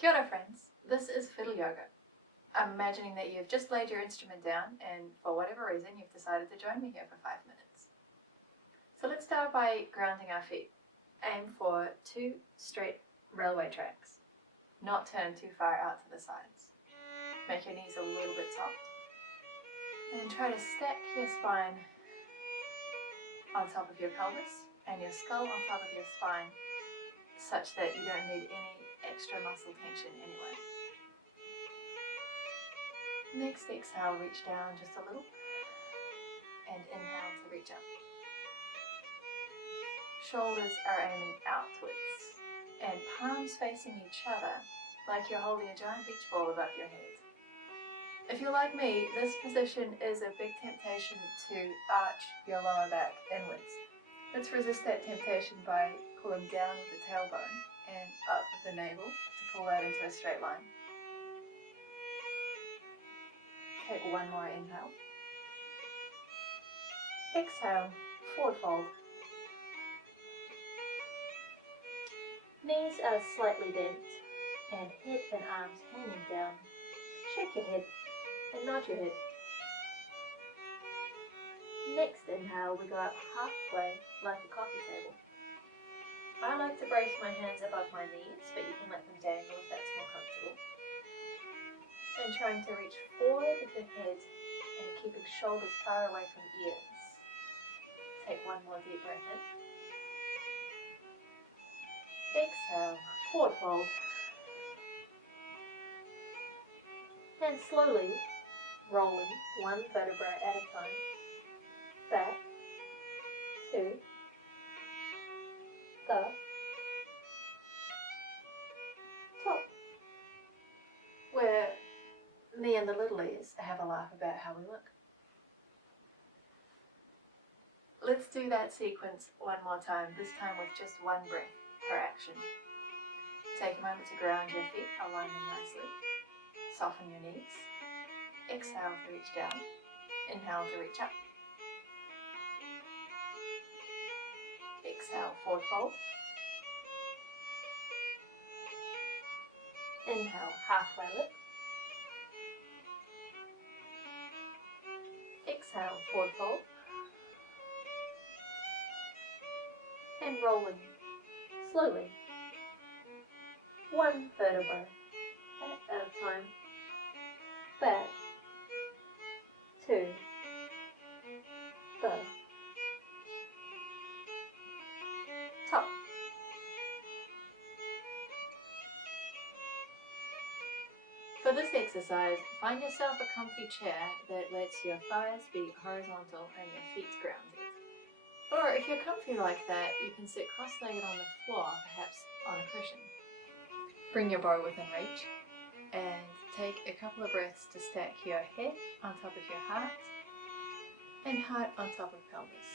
Kia ora friends, this is Fiddle Yoga. I'm imagining that you've just laid your instrument down and for whatever reason you've decided to join me here for 5 minutes. So let's start by grounding our feet. Aim for 2 straight railway tracks, not turn too far out to the sides. Make your knees a little bit soft and try to stack your spine on top of your pelvis and your skull on top of your spine such that you don't need any extra muscle tension anyway. Next, exhale, reach down just a little and inhale to reach up. Shoulders are aiming outwards and palms facing each other like you're holding a giant beach ball above your head. If you're like me, this position is a big temptation to arch your lower back inwards. Let's resist that temptation by pulling down with the tailbone and up with the navel to pull that into a straight line. Take one more inhale. Exhale, forward fold. Knees are slightly bent and head and arms hanging down. Shake your head and nod your head. Next inhale, we go up halfway like a coffee table. I like to brace my hands above my knees, but you can let them dangle if that's more comfortable. And trying to reach forward with your head and keeping shoulders far away from ears. Take one more deep breath in. Exhale, forward fold. And slowly rolling one vertebra at a time. Back to the top. Where me and the littlies have a laugh about how we look. Let's do that sequence one more time, this time with just one breath per action. Take a moment to ground your feet, align them nicely. Soften your knees. Exhale to reach down. Inhale to reach up. Exhale, forward fold. Inhale, halfway lift. Exhale, forward fold. And rolling slowly. One vertebra at a time. Back to the top. For this exercise, find yourself a comfy chair that lets your thighs be horizontal and your feet grounded. Or if you're comfy like that, you can sit cross-legged on the floor, perhaps on a cushion. Bring your bow within reach and take a couple of breaths to stack your head on top of your heart and heart on top of pelvis.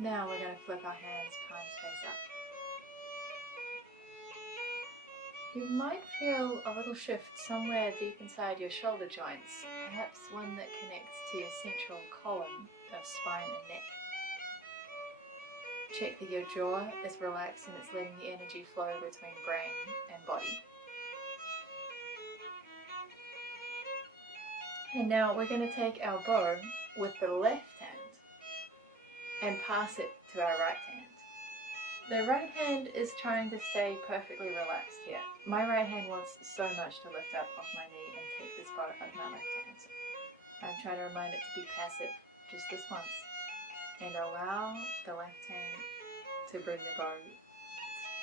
Now we're going to flip our hands, palms face up. You might feel a little shift somewhere deep inside your shoulder joints, perhaps one that connects to your central column of spine and neck. Check that your jaw is relaxed and it's letting the energy flow between brain and body. And now we're going to take our bow with the left hand and pass it to our right hand. The right hand is trying to stay perfectly relaxed here. My right hand wants so much to lift up off my knee and take this bow out of my left hand. So I'm trying to remind it to be passive just this once and allow the left hand to bring the bow.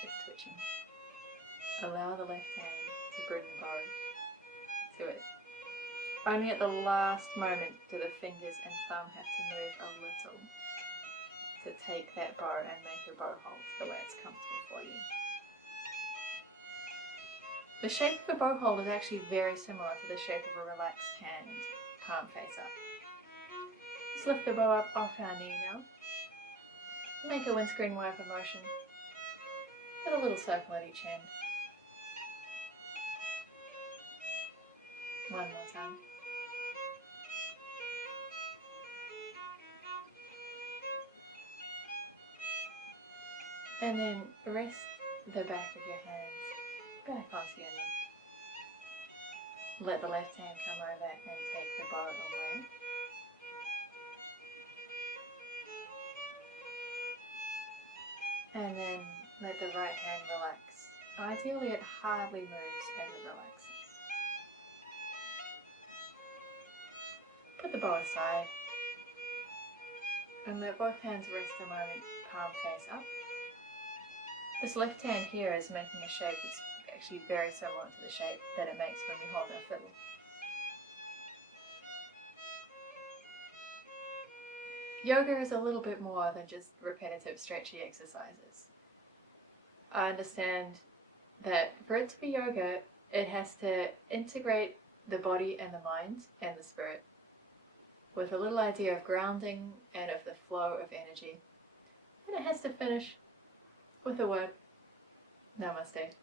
It's twitching. Allow the left hand to bring the bow to it. Only at the last moment do the fingers and thumb have to move a little to take that bow and make your bow hold the way it's comfortable for you. The shape of a bow hold is actually very similar to the shape of a relaxed hand, palm face up. Let's lift the bow up off our knee now. Make a windscreen wiper motion with a little circle at each end. One more time. And then rest the back of your hands back onto your knee. Let the left hand come over and take the bow away. And then let the right hand relax. Ideally, it hardly moves as it relaxes. Put the bow aside and let both hands rest a moment, palm face up. This left hand here is making a shape that's actually very similar to the shape that it makes when we hold our fiddle. Yoga is a little bit more than just repetitive stretchy exercises. I understand that for it to be yoga, it has to integrate the body and the mind and the spirit with a little idea of grounding and of the flow of energy. And it has to finish with the word Namaste.